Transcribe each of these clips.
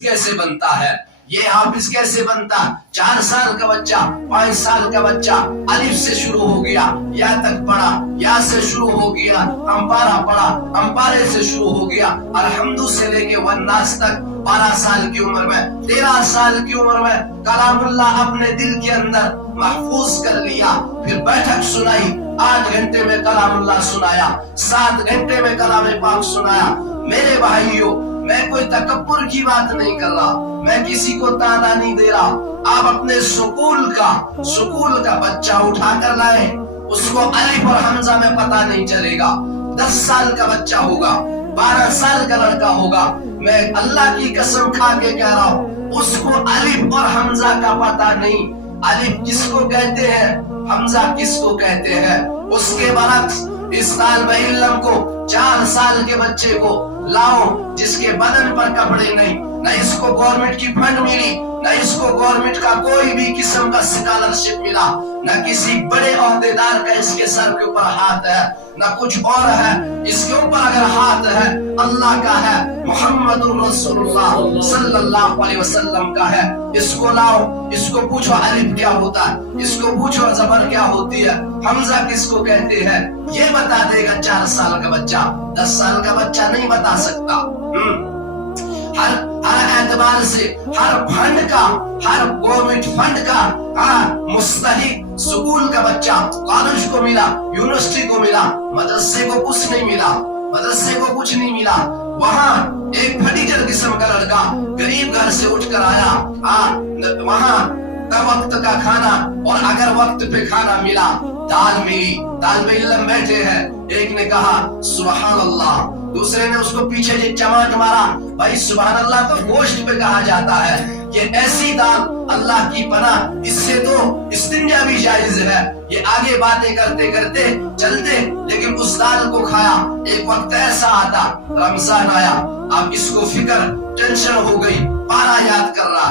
कैसे बनता है, ये हाफिज कैसे बनता। 4 साल का बच्चा, 5 साल का बच्चा अलिफ से शुरू हो गया, या तक पढ़ा, या से शुरू हो गया, अंपारा पढ़ा, अंपारे से शुरू हो गया, अलहम्दु से लेके वन्नास तक। 12 साल की उम्र में, 13 साल की उम्र में कलामुल्लाह अपने दिल के अंदर महफूज कर लिया। फिर बैठक सुनाई, 8 घंटे में कलामुल्लाह सुनाया, 7 घंटे में कलाम पाक सुनाया। मेरे भाइयों, मैं कोई तकब्बुर की बात नहीं कर रहा, मैं किसी को ताना नहीं दे रहा। आप अपने सुकूल का बच्चा उठा कर लाए, उसको अलिफ और हमजा में पता नहीं चलेगा। 10 साल का बच्चा होगा, 12 साल का लड़का होगा, मैं अल्लाह की कसम खा के कह रहा हूँ, उसको अलिफ और हमजा का पता नहीं। अलिफ किसको कहते हैं, हमजा किसको कहते हैं। उसके बरक्स इस तालिब इल्म को, 4 साल के बच्चे को लाओ जिसके बदन पर कपड़े नहीं, न इसको गवर्नमेंट की फंड मिली, न इसको गवर्नमेंट का कोई भी किस्म का स्कॉलरशिप मिला, न किसी बड़े ओहदेदार का इसके सर के ऊपर हाथ है, न कुछ और है। इसके ऊपर अगर हाथ है अल्लाह का है, मुहम्मदुर रसूलुल्लाह सल्लल्लाहु अलैहि वसल्लम का है। इसको लाओ, इसको पूछो अलिफ क्या होता है, इसको पूछो जबर क्या होती है, हमजा किसको कहते हैं, ये बता देगा 4 साल का बच्चा। 10 साल का बच्चा नहीं बता सकता। हर एतबार से, हर फंड का, हर गवर्नमेंट फंड का मुस्तहिक स्कूल का बच्चा कॉलेज को मिला, यूनिवर्सिटी को मिला, मदरसे को कुछ नहीं मिला, मदरसे को कुछ नहीं मिला। वहाँ एक फटीचर किस्म का लड़का गरीब घर से उठकर आया, वहाँ वक्त का खाना, और अगर वक्त पे खाना मिला, दाल मिली, दाल में इल्म बैठे हैं, एक ने कहा सुभान अल्लाह, दूसरे ने उसको पीछे से चमाट मारा, भाई सुभान अल्लाह तो गोश्त पे कहा जाता है, ये ऐसी दाल अल्लाह की पनाह, इससे तो इस्तिंजा भी जायज है। ये आगे बातें करते करते चलते, लेकिन उस दाल को खाया। एक वक्त ऐसा आता, रमजान आया, अब इसको फिक्र, टेंशन हो गई, पारा याद कर रहा,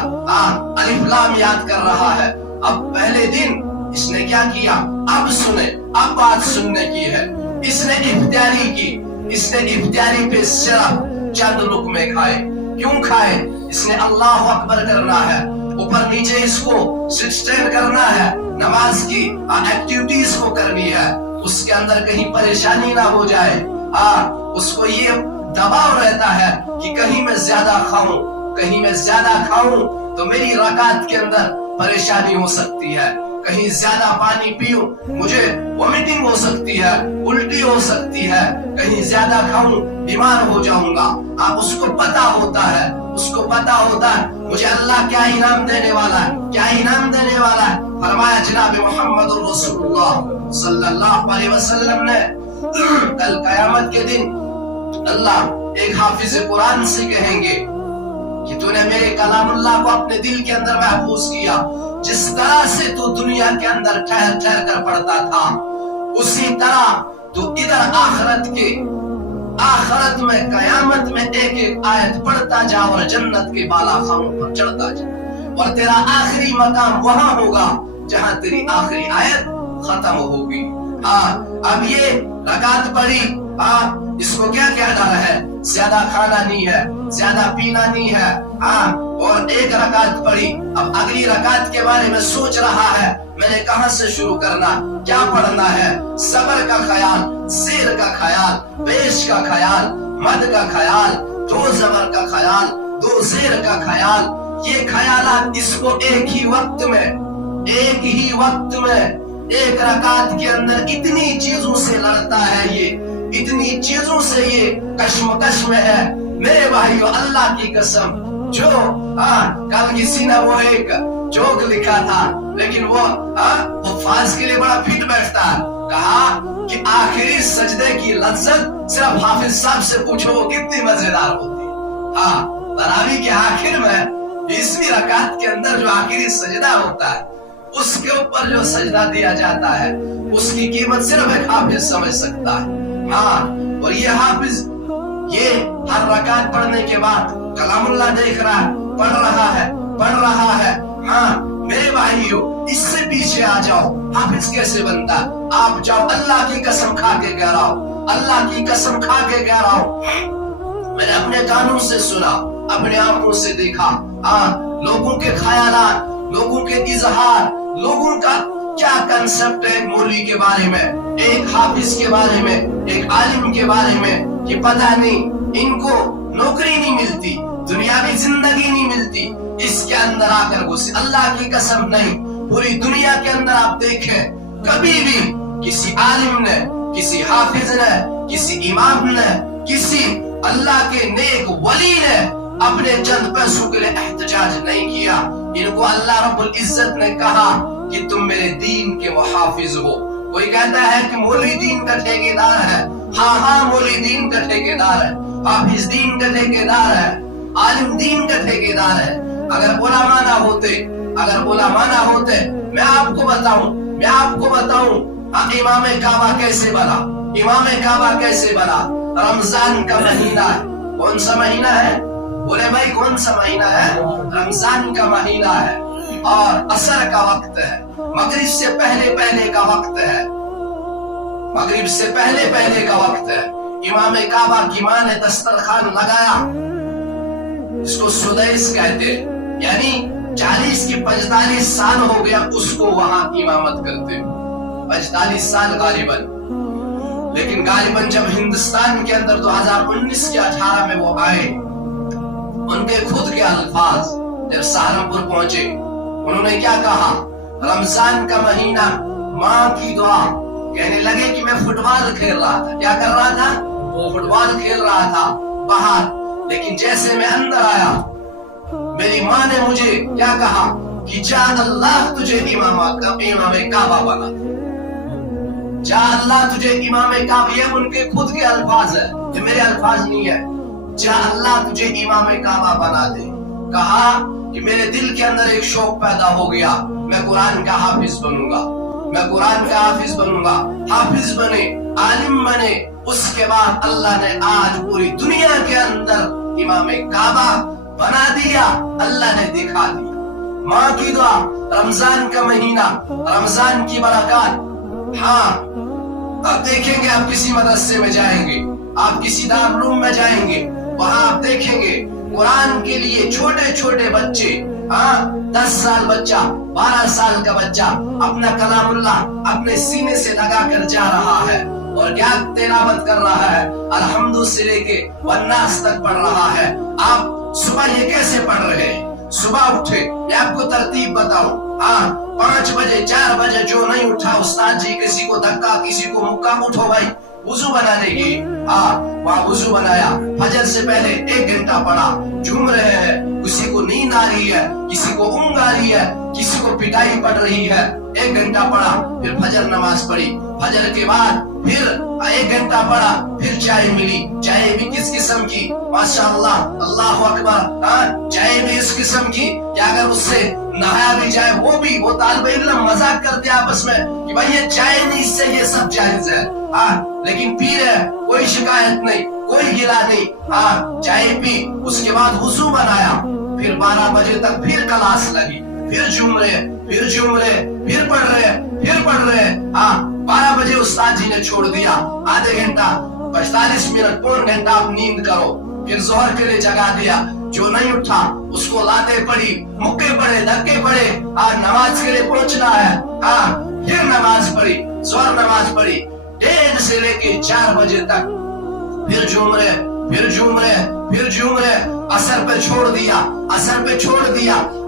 अलिफ लाम याद कर रहा है। अब पहले दिन इसने क्या किया, अब सुने, अब बात सुनने की है। इसने इफ्तियारी की, इसने इफ्तियारी पे सिर्फ चंद लुक़मे खाए। क्यों खाए, इसने अल्लाह अकबर करना है, ऊपर नीचे इसको सिट स्टैंड करना है, नमाज की एक्टिविटीज को करनी है, उसके अंदर कहीं परेशानी ना हो जाए। उसको ये दबाव रहता है कि कहीं मैं ज्यादा खाऊं, कहीं मैं ज्यादा खाऊं तो मेरी रकात के अंदर परेशानी हो सकती है, कहीं ज्यादा पानी पीऊं मुझे वोमिटिंग हो सकती है, उल्टी हो सकती है, कहीं ज्यादा खाऊं बीमार हो जाऊंगा। आप उसको पता होता है, उसको पता होता है मुझे अल्लाह क्या इनाम देने वाला है, क्या इनाम देने वाला है। फरमाया जनाब मुहम्मद रसूलुल्लाह सल्लल्लाहु अलैहि वसल्लम ने, कल कयामत के दिन अल्लाह एक हाफिज कुरान से कहेंगे कि तूने मेरे कलामुल्लाह को अपने दिल के अंदर महफूज किया, जिस तरह से तू दुनिया के अंदर ठहर ठहर कर पढ़ता था, उसी तरह तू इधर आखिरत में कयामत में एक एक आयत पढ़ता जा और जन्नत के बाला खानों पर चढ़ता जा, और तेरा आखिरी मकाम वहां होगा जहां तेरी आखिरी आयत खत्म होगी। अब ये रकात पढ़ी, इसको क्या क्या डर है, ज्यादा खाना नहीं है, ज्यादा पीना नहीं है, और एक रकात पढ़ी। अब अगली रकात के बारे में सोच रहा है, मैंने कहां से शुरू करना, क्या पढ़ना है। सबर का ख्याल, शेर का ख्याल, पेश का ख्याल, मद का ख्याल, 2 जबर का ख्याल, 2 शेर का ख्याल, ये ख्यालात इसको एक ही वक्त में एक रकात के अंदर इतनी चीजों से लड़ता है, ये इतनी चीजों से ये कश्मकश में है। मेरे भाइयों, अल्लाह की कसम, जो कल किसी ने वो एक जोक लिखा था, लेकिन वो फाज के लिए बड़ा फिट बैठता है। कहा कि आखिरी सजदे की लज्जत सिर्फ हाफिज साहब से पूछो, वो कितनी मजेदार होती है। तरावी के आखिर में 20वीं रकात के अंदर जो आखिरी सजदा होता है, उसके ऊपर जो सजदा दिया जाता है, उसकी कीमत सिर्फ एक हाफिज समझ सकता है। और ये हाफिज, ये हर रकात पढ़ने के बाद कलामुल्लाह देख रहा है, पढ़ रहा है। मेरे भाइयों, इससे पीछे आ जाओ, हाफिज कैसे बनता है। आप जाओ, अल्लाह की कसम खा के कह रहा हूं, अल्लाह की कसम खा के कह रहा हूं, मैंने अपने कानों से सुना, अपने आंखों से देखा। लोगों के ख्यालात, लोगों के इजहार, लोगों का क्या कंसेप्ट है मौलवी के बारे में, एक हाफिज के बारे में, एक आलिम के बारे में, कि पता नहीं इनको नौकरी नहीं मिलती, दुनियावी जिंदगी नहीं मिलती, इसके अंदर आकर घुसे। अल्लाह की कसम नहीं, पूरी दुनिया के अंदर आप देखें, कभी भी किसी आलिम ने, किसी हाफिज ने, किसी इमाम ने, किसी अल्लाह के नेक वली ने अपने चंद पैसों के लिए एहतजाज नहीं किया। इनको अल्लाह रब्बुल इज्जत ने कहा कि तुम मेरे दीन के मुहाफिज हो। कोई कहता है कि मौलवी दीन का ठेकेदार है, हाँ मौलवी दीन का ठेकेदार है, हाफिज दीन का ठेकेदार है, आलिम दीन का ठेकेदार है। अगर उलमा ना होते, अगर उलमा ना होते, मैं आपको बताऊं इमाम काबा कैसे बना। इमाम काबा कैसे बना? रमजान का महीना है। कौन सा महीना है? बोले भाई कौन सा महीना है? रमजान का महीना है और असर का वक्त है, मगरिब से पहले का वक्त है, मगरिब से पहले का वक्त है। इमाम काबा की मां ने दस्तरखान लगाया, इसको सुदैस कहते हैं, यानी 40 की 45 साल हो गया उसको वहां इमामत करते, 45 साल गालिबन। लेकिन गालिबन जब हिंदुस्तान के अंदर 2019 के 18 में वो आए, उनके खुद के अल्फाज जब सहारनपुर पहुंचे, उन्होंने क्या कहा? रमजान का महीना, माँ की दुआ। कहने लगे कि मैं फुटबॉल खेल रहा था। क्या कर रहा था? वो फुटबॉल खेल रहा था बाहर, लेकिन जैसे मैं अंदर आया, मेरी माँ ने मुझे क्या कहा कि जा अल्लाह तुझे इमाम काबा बना, जा अल्लाह तुझे इमाम काबा। ये उनके खुद के अल्फाज है, ये मेरे अल्फाज नहीं है। जा अल्लाह तुझे इमाम काबा बना दे। कहा कि मेरे दिल के अंदर एक शौक पैदा हो गया, मैं कुरान का हाफिज बनूंगा, मैं कुरान का हाफिज बनूंगा। हाफिज बने, आलिम बने, उसके बाद अल्लाह ने आज पूरी दुनिया के अंदर इमाम काबा बना दिया, अल्लाह ने दिखा दिया। माँ की दुआ, रमजान का महीना, रमजान की बरकत। हाँ, आप देखेंगे, आप किसी मदरसे में जाएंगे, आप किसी दारुल में जाएंगे, वहां आप देखेंगे कुरान के लिए छोटे छोटे बच्चे, 10 साल बच्चा, 12 साल का बच्चा अपना कलामुल्लाह अपने सीने से लगा कर जा रहा है और क्या तिलावत कर रहा है, अल्हम्दु से लेके वन्नास तक पढ़ रहा है। आप सुबह ये कैसे पढ़ रहे हैं? सुबह उठे, मैं आपको तरतीब बताऊं, 5 बजे 4 बजे जो नहीं उठा, उस्ताद जी किसी को धक्का, किसी को मुक्का, उठो भाई वुजू बनाने की। वहाँ वुजू बनाया, फजर से पहले 1 घंटा पढ़ा, झूम रहे हैं, किसी को नींद आ रही है, किसी को ऊँघ आ रही है, किसी को पिटाई पड़ रही है, 1 घंटा पढ़ा, फिर फजर नमाज पढ़ी, फजर के बाद फिर 1 घंटा पढ़ा, फिर चाय मिली, चाय भी किस किस्म की, माशाअल्लाह, अल्लाह अकबर, चाय भी इस किस्म की कि अगर उससे नहाया भी जाए, वो तालिब इल्म मजाक करते आपस में कि भाई ये चाय नहीं, इससे ये सब जायज है। लेकिन पी रहे, कोई शिकायत नहीं, कोई गिला नहीं, चाय पी, उसके बाद वुजू बनाया, फिर 12 बजे तक फिर क्लास लगी, फिर झूम रहे, फिर पढ़ रहे, 12 बजे उस्ताद जी ने छोड़ दिया, आधे घंटा, 45 मिनट, पौन घंटा आप नींद करो, फिर जोहर के लिए जगा दिया, जो नहीं उठा उसको लाते पड़ी, मुक्के पड़े, धक्के पड़े, नमाज के लिए पहुंचना है, फिर नमाज पढ़ी, जोहर नमाज पढ़ी, 1:30 से लेके 4 बजे तक, फिर झूम रहे, असर पे छोड़ दिया,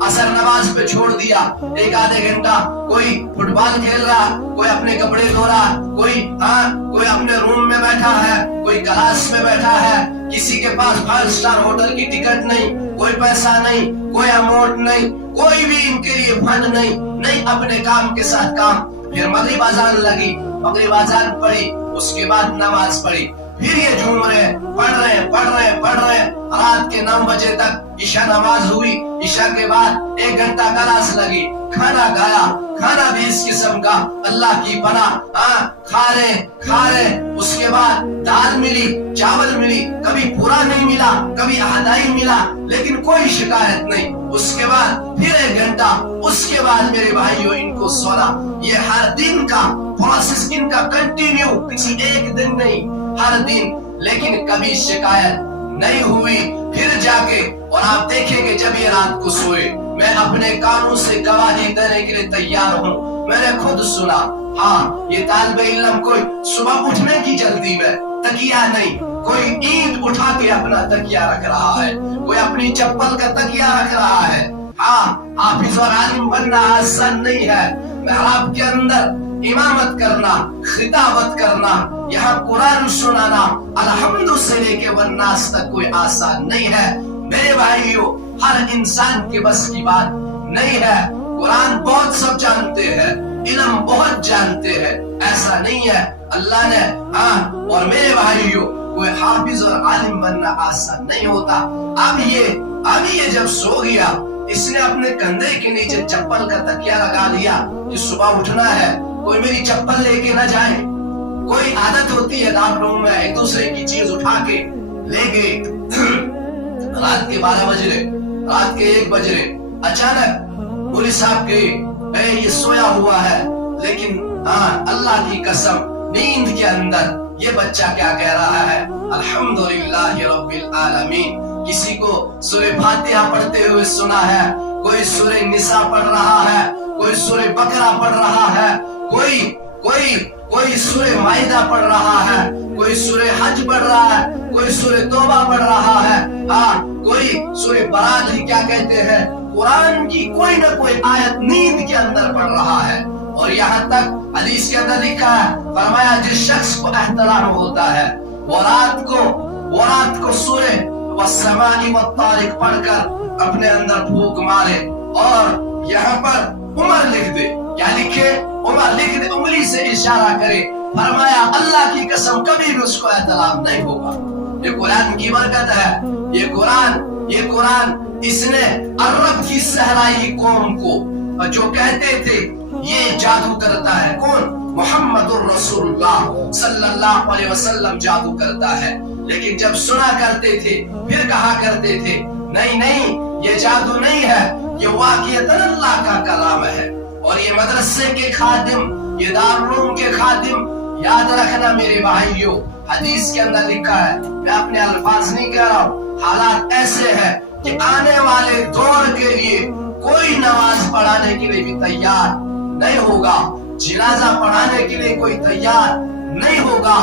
असर नमाज पे छोड़ दिया, 1 आधे घंटा कोई फुटबॉल खेल रहा, कोई अपने कपड़े धो रहा, कोई अपने रूम में बैठा है, कोई क्लास में बैठा है, किसी के पास 5 स्टार होटल की टिकट नहीं, कोई पैसा नहीं, कोई अमाउंट नहीं, कोई भी इनके लिए फंड नहीं, अपने काम के साथ काम। फिर मगरिब अजान लगी, मगरिब अजान पढ़ी, उसके बाद नमाज पढ़ी, फिर ये झूम रहे, पढ़ रहे, रात के 9 बजे तक ईशा नमाज हुई, ईशा के बाद 1 घंटा क्लास लगी, खाना खाया, खाना भी इस किस्म का, अल्लाह की पनाह, खा रहे, उसके बाद दाल मिली, चावल मिली, कभी पूरा नहीं मिला, कभी आधा ही मिला, लेकिन कोई शिकायत नहीं। उसके बाद फिर 1 घंटा, उसके बाद मेरे भाइयों इनको सोना। ये हर दिन का प्रोसेस इनका कंटिन्यू, किसी एक दिन नहीं, हर दिन, लेकिन कभी शिकायत नहीं हुई। फिर जाके اور آپ دیکھیں گے جب یہ رات کو سوئے، میں اپنے کانوں سے گواہی دینے کے لیے تیار ہوں، میں نے خود سنا۔ ہاں، یہ طالب علم کوئی صبح اٹھنے کی جلدی میں تکیہ نہیں، کوئی اینٹ اٹھا کے اپنا تکیہ رکھ رہا ہے، کوئی اپنی چپل کا تکیہ رکھ رہا ہے۔ ہاں، حافظ اور عالم بننا آسان نہیں ہے۔ محراب کے اندر امامت کرنا، خطابت کرنا، یہاں قرآن سنانا الحمد سے لے کے والناس تک کوئی آسان نہیں ہے میرے بھائیوں۔ ہر انسان کے بس کی بات نہیں ہے۔ قرآن بہت سب جانتے ہیں، علم بہت جانتے ہیں، ایسا نہیں ہے۔ اللہ نے اور میرے بھائیوں، کوئی حافظ اور عالم بننا آسان نہیں ہوتا۔ اب یہ جب سو گیا، اس نے اپنے کندھے کے نیچے چپل کا تکیہ لگا لیا کہ صبح اٹھنا ہے، کوئی میری چپل لے کے نہ جائے۔ کوئی عادت ہوتی ہے دارالعلوم میں ایک دوسرے کی چیز اٹھا کے لے گئے۔ رات کے 12 بج رہے، رات کے 1 بج رہے، اچانک مولوی صاحب گئے، یہ سویا ہوا ہے، لیکن اللہ کی قسم نیند کے اندر یہ بچہ کیا کہہ رہا ہے؟ الحمدللہ رب العالمین۔ کسی کو سورہ فاتحہ پڑھتے ہوئے سنا ہے، کوئی سورہ نساء پڑھ رہا ہے، کوئی سورہ بقرہ پڑھ رہا ہے، کوئی سورہ مائدہ پڑھ رہا ہے، کوئی سورہ حج پڑھ رہا ہے، کوئی سورہ توبہ پڑھ رہا ہے، کوئی سورہ برات ہی کیا کہتے ہیں، قرآن کی کوئی نہ کوئی آیت نیند کے اندر پڑھ رہا ہے۔ اور یہاں تک حدیث کے اندر لکھا ہے، فرمایا جس شخص کو احترام ہوتا ہے وہ رات کو سورہ والسماء والطارق پڑھ کر اپنے اندر پھونک مارے اور یہاں پر عمر لکھ دے، کیا لکھے؟ عمر لکھ دے، انگلی سے اشارہ کرے۔ فرمایا اللہ کی قسم کبھی بھی اس کو احترام نہیں ہوگا۔ یہ قرآن کی برکت ہے، یہ قرآن اس نے عرب کی صحرائی قوم کو جو کہتے تھے یہ جادو کرتا ہے، کون؟ محمد الرسول اللہ صلی اللہ علیہ وسلم جادو کرتا ہے، لیکن جب سنا کرتے تھے پھر کہا کرتے تھے نہیں یہ جادو نہیں ہے، یہ واقعتاً اللہ کا کلام ہے۔ اور یہ مدرسے کے خادم، یہ دارالعلوم کے خادم، یاد رکھنا میرے بھائیوں، حدیث کے اندر لکھا ہے، میں اپنے الفاظ نہیں کہہ رہا ہوں، حالات ایسے ہیں کہ آنے والے دور کے لیے کوئی نماز پڑھانے کے لیے بھی تیار نہیں ہوگا، جنازہ پڑھانے کے لیے کوئی تیار نہیں ہوگا۔